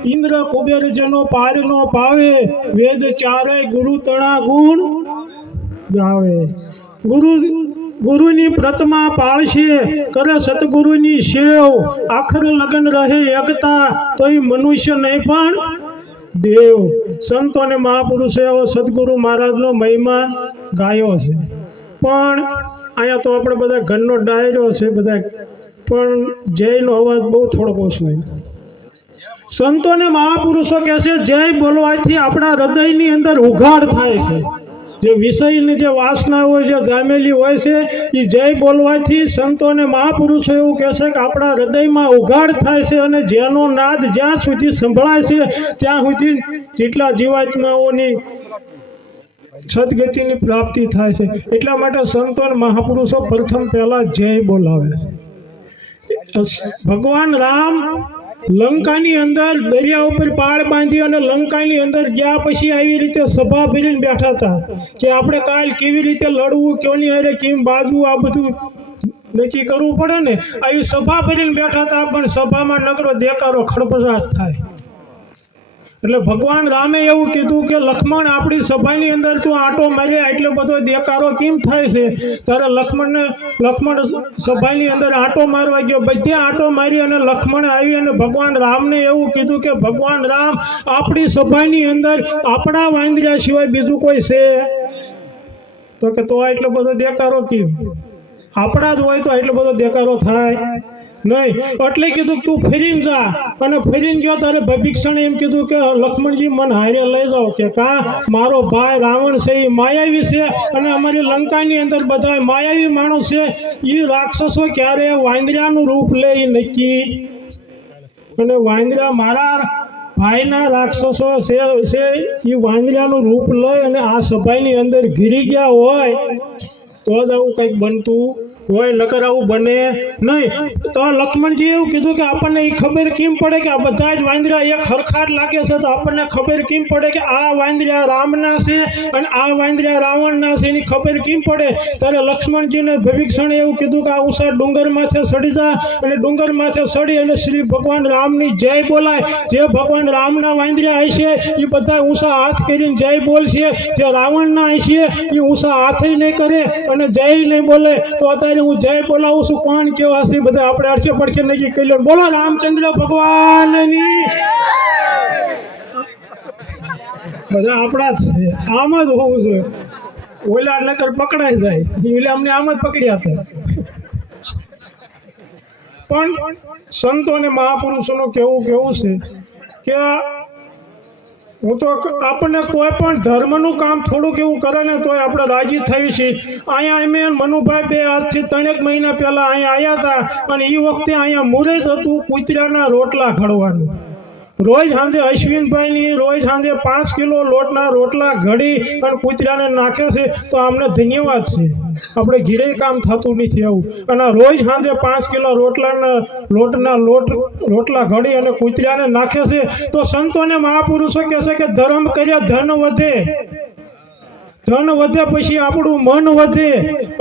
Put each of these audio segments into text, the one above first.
इंद्र कुबेर जनो पार नो पावे, वेद चारे गुरु तना गुण गावे। गुरु गुरुनी प्रतिमा पाळशे, करे सतगुरुनी सेव, आखर लगन रहे एकता, तोय मनुष्य नहीं पण देव। संतो ने महापुरुषे सदगुरु महाराजनो महिमा गायो छे। पण आया तो આપણે બધા ઘરનો ડાયરો છે બધા, પણ જયનો અવાજ બહુ થોડો ઓછો। સંતો ને મહાપુરુષો કહે છે જય બોલવાથી આપણા હૃદયની અંદર ઉઘાડ થાય છે। જે વિષયની જે વાસના હોય છે, જામેલી હોય છે, એ જય બોલવાથી સંતો ને મહાપુરુષો એવું કહે છે કે આપણા હૃદયમાં ઉઘાડ થાય છે, અને જેનો નાદ જ્યાં સુધી સંભળાય છે ત્યાં સુધી જેટલા જીવાત્માઓની સદગતિની પ્રાપ્તિ થાય છે। એટલા માટે સંતો અને મહાપુરુષો પ્રથમ પહેલા જય બોલાવે છે। ભગવાન રામ લંકાની અંદર દરિયા ઉપર પાળ બાંધી અને લંકાની અંદર ગયા પછી આવી રીતે સભા ભરીને બેઠા હતા કે આપણે કાલ કેવી રીતે લડવું, કોની હારે કેમ બાજવું, આ બધું નક્કી કરવું પડે ને। આવી સભા ભરીને બેઠા હતા, પણ સભામાં નકરો દેકારો ખડભડાટ થાય। એટલે ભગવાન રામે એવું કીધું કે લક્ષ્મણ આપણી સભાની અંદર તું આંટો મારે, એટલો બધો દેકારો કેમ થાય છે? ત્યારે લક્ષ્મણ સભાની અંદર આંટો મારવા ગયો, બધે આંટો મારી અને લક્ષ્મણ આવી અને ભગવાન રામને એવું કીધું કે ભગવાન રામ આપણી સભાની અંદર આપણા વાંદર્યા સિવાય બીજું કોઈ છે? તો કે તો એટલો બધો દેકારો કેમ? આપણા જ હોય તો એટલો બધો દેકારો થાય નહીં। એટલે કીધું તું ફરીને જા, અને ફરીને ગયો ત્યારે ભભીક્ષણે એમ કીધું કે લક્ષ્મણજી મને હારે લઈ જાઓ, કે કા મારો ભાઈ રાવણ છે એ માયાવી છે, અને અમારી લંકાની અંદર બધા માયાવી માણસ છે, એ રાક્ષસો ક્યારે વાંદરાનું રૂપ લે એ નક્કી, અને વાંદરા મારા ભાઈના રાક્ષસો છે એ વાંદરાનું રૂપ લઈ અને આ સભાની અંદર ઘીરી ગયા હોય તો જ આવું કંઈક બનતું હોય, નકર આવું બને નહીં। તો લક્ષ્મણજી એવું કીધું કે આપણને એ ખબર કેમ પડે કે આ બધા જ વાંદરા એક હરખા જ લાગે છે? તો આપણને ખબર કેમ પડે કે આ વાંદરા રામના છે અને આ વાંદરા રાવણના છે, એની ખબર કેમ પડે? ત્યારે લક્ષ્મણજીને ભવિક્ષણે એવું કીધું કે આ ઊંચા ડુંગર માથે ચડી જા, અને ડુંગર માથે ચડી અને શ્રી ભગવાન રામની જય બોલાય। જે ભગવાન રામના વાંદરા હશે એ બધા ઊંચા હાથ કરીને જય બોલશે, જે રાવણના હશે એ ઊંચા હાથ નહીં કરે અને જય નહીં બોલે। તો અત્યારે હું જય બોલાવું છું, કોણ કેવા છે બધા આપણે અડચે પડખે નક્કી કરી લો। બોલો રામચંદ્ર ભગવાનની, બધા આપણા જ છે, આમ જ હોવું જોઈએ। ઓલા નકર પકડાઈ જાય, એટલે અમને આમ જ પકડ્યા હતા। પણ સંતો અને મહાપુરુષોનું કેવું છે કે હું તો આપણને કોઈ પણ ધર્મનું કામ થોડુંક એવું કરે ને તોય આપણે રાજી થઈ છીએ। અહીંયા અમે મનુભાઈ બે આજથી 3 મહિના પહેલાં અહીંયા આવ્યા હતા, અને એ વખતે અહીંયા મુહૂર્ત હતું કૂતરાના રોટલા ઘડવાનું। રોજ સાંજે અશ્વિનભાઈની રોજ સાંજે 5 કિલો લોટના રોટલા ઘડી અને કૂતરાને નાખે છે, તો અમને ધન્યવાદ છે। આપણે ઘીરે કામ થતું નથી આવું, અને રોજ સાંજે 5 કિલો રોટલા ઘડી અને કૂતરાને નાખે છે। તો સંતોને મહાપુરુષો કહે છે કે ધર્મ કર્યા ધન વધે, ધન વધે પછી આપણું મન વધે,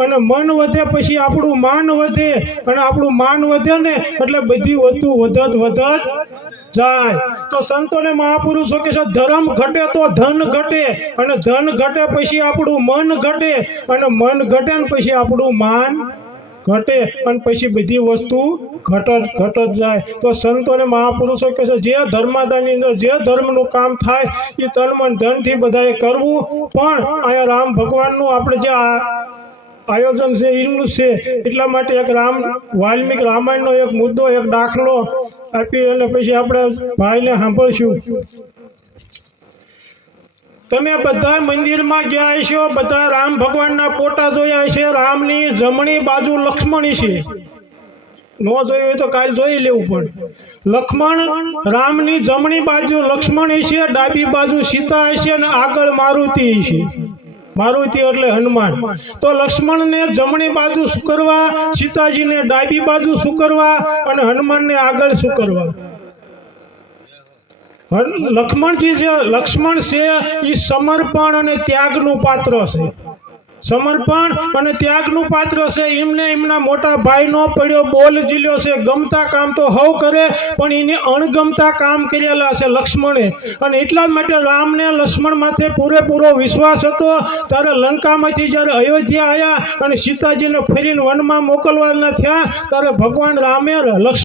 અને મન વધે પછી આપણું માન વધે, અને આપણું માન વધે ને એટલે બધી વસ્તુ વધત જાય। તો સંતોને મહાપુરુષો કહે છે ધર્મ ઘટે તો ધન ઘટે, અને ધન ઘટે પછી આપણું મન ઘટે, અને મન ઘટે ને પછી આપણું માન ઘટે, અને પછી બધી વસ્તુ ઘટત જાય। તો સંતોને મહાપુરુષો કહે છે જે ધર્માદાની અંદર જે ધર્મનું કામ થાય એ તન મન ધનથી બધાએ કરવું। પણ અહીંયા રામ ભગવાનનું આપણે જે આયોજન છે એનું છે, એટલા માટે એક વાલ્મીક રામાયણનો એક મુદ્દો, એક દાખલો આપી અને પછી આપણે ભાઈને સાંભળશું। તમે બધા મંદિરમાં ગયા હશો, બધા રામ ભગવાનના ફોટા જોયા હશે। રામની જમણી બાજુ લક્ષ્મણ છે, ન જોયું હોય તો કાલ જોઈ લેવું પડે। લક્ષ્મણ રામની જમણી બાજુ લક્ષ્મણ છે, ડાબી બાજુ સીતા હશે, અને આગળ મારુતિ છે। મારુતિ એટલે હનુમાન। તો લક્ષ્મણને જમણી બાજુ શું કરવા, સીતાજીને ડાબી બાજુ શું કરવા, અને હનુમાનને આગળ શું કરવા? લક્ષ્મણ છે એ સમર્પણ અને ત્યાગનું પાત્ર છે। સમર્પણ અને ત્યાગનું પાત્ર છે. એમને એમના મોટા ભાઈનો પડ્યો બોલ ઝીલ્યો છે. ગમતા કામ તો હવ કરે, પણ એને અણગમતા કામ કરેલા છે લક્ષ્મણે. અને એટલા જ માટે રામને લક્ષ્મણ માથે પૂરેપૂરો વિશ્વાસ હતો. ત્યારે લંકામાંથી જ્યારે અયોધ્યા આવ્યા અને સીતાજીને ફરીને વનમાં મોકલવાના થયા, ત્યારે ભગવાન રામે લક્ષ્મણ